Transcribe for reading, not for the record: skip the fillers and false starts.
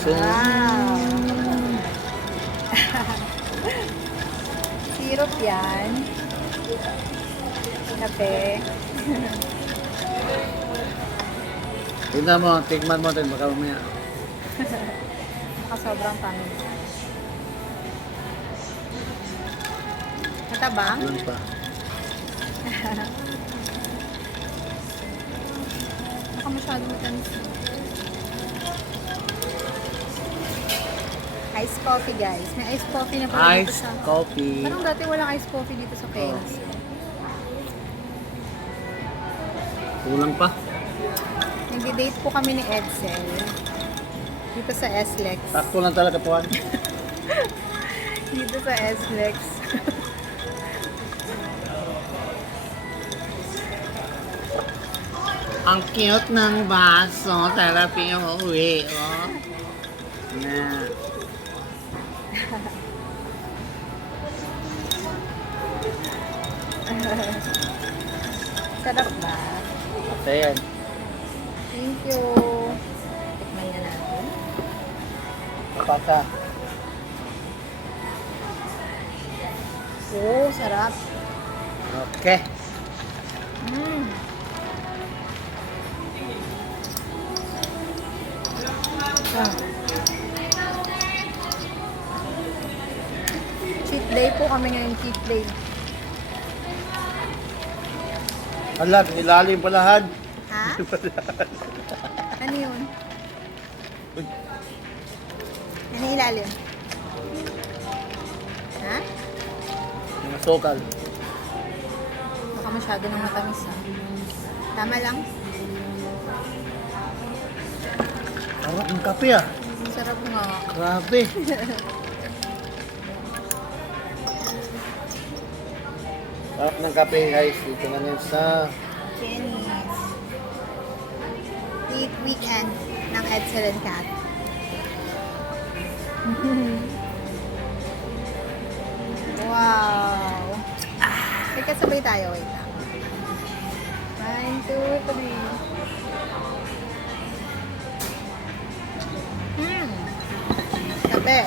baso. Wow. Syrup yan. Kape. Tingnan mo, tigman mo din, baka mamaya. Baka sobrang tamis. Matabang? Yun pa. Baka masyado matamis. Iced coffee, guys. May iced coffee na pala dito Iced sa... coffee. Parang dati walang iced coffee dito sa Kales. Kulang pa. Nag-date po kami ni Edsel. Dito sa SLEX. Sakto lang talaga tuwan. Dito sa SLEX. Ang cute ng baso. Therapy yung uwi. Oh. Na. Sarap ba? Ito yan. Thank you. Tikman na natin. Pata. Oh, sarap. Okay. Mm. Ah. Cheat day po kami ngayon, cheat day. Alam, nilalim palahan. Ha? Ano yun? Ano ilalim? Ha? Yung asukal. Baka masyado nang matamis ha. Tama lang. Sarap ng kape ah. Sarap nga. Grabe. Sarap ng kape guys. Dito na yun sa Kenny's. Weekend ng Edsel and Cat. Wow. Teka, sabay tayo. Wait lang. 1, 2, 3. Kape.